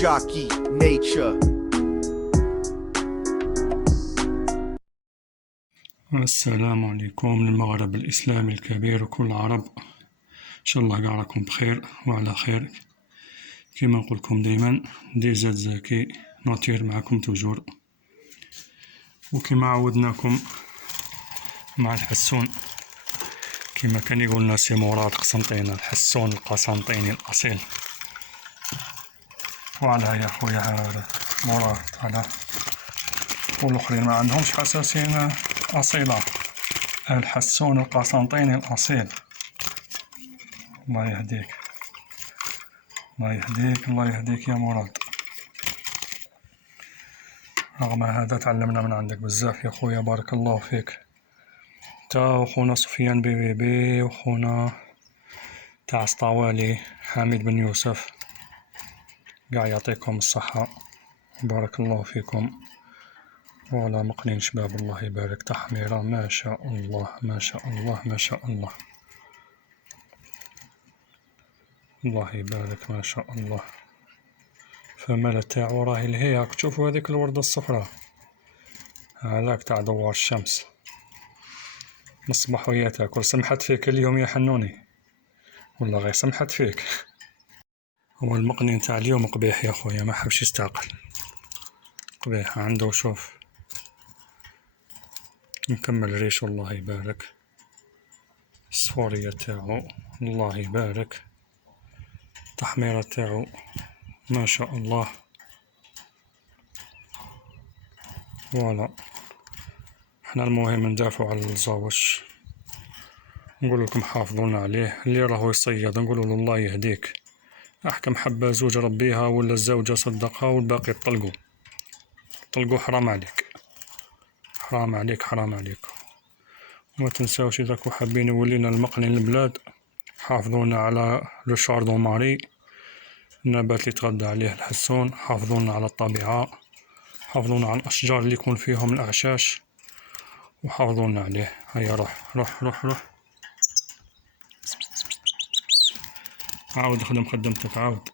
jockey, nature. السلام عليكم المغرب الإسلامي الكبير وكل العرب، إن شاء الله قاع راكم بخير وعلى خير. كما نقولكم دايما ديزاد زكي نطير معكم توجور، وكما عودناكم مع الحسون كما كان يقولنا سي مراد قسنطينة، الحسون القسنطيني الأصيل. وعلى يا خويا مراد على، والآخرين ما عندهمش حساسين أصيلة، الحسون القسنطيني الأصيل. الله يهديك الله يهديك الله يهديك يا مراد. رغم هذا تعلمنا من عندك بزاف يا خويا، بارك الله فيك. تا وخونا سفيان بي وخونا تاع سطاوالي حميد بن يوسف، قاع يعطيكم الصحة، بارك الله فيكم. وعلى مقنين شباب الله يبارك، تحميرة ما شاء الله ما شاء الله ما شاء الله، الله يبارك ما شاء الله. فمالة تاعو راهي لهي، راك تشوفو هذيك الوردة الصفراء هذاك تاع دوار الشمس، من الصباح وهي تاكل. سمحت فيك اليوم يا حنوني ولا غير سمحت فيك؟ هو المقنين تاع اليوم قبيح يا خويا، ما حبش يستعقل، قبيح عنده. شوف نكمل ريش الله يبارك، الصفورية تاعو الله يبارك، التحميرة تاعو ما شاء الله. فوالا حنا المهم ندافعو على الزاوج، نقول لكم حافظونا عليه. اللي راهو يصيد نقولوا له الله يهديك، احكم حبة زوج ربيها ولا الزوجة صدقها والباقي طلقوا. حرام عليك حرام عليك حرام عليك. وما تنساوش اذا كنتو حابين ولينا المقنن البلاد، حافظونا على لو شاردون ماري، النبات اللي يتغذى عليه الحسون. حافظونا على الطبيعة، حافظونا على الأشجار اللي يكون فيهم الأعشاش، وحافظونا عليه. هيا روح روح روح روح، عاود خدم خدمتك عاود.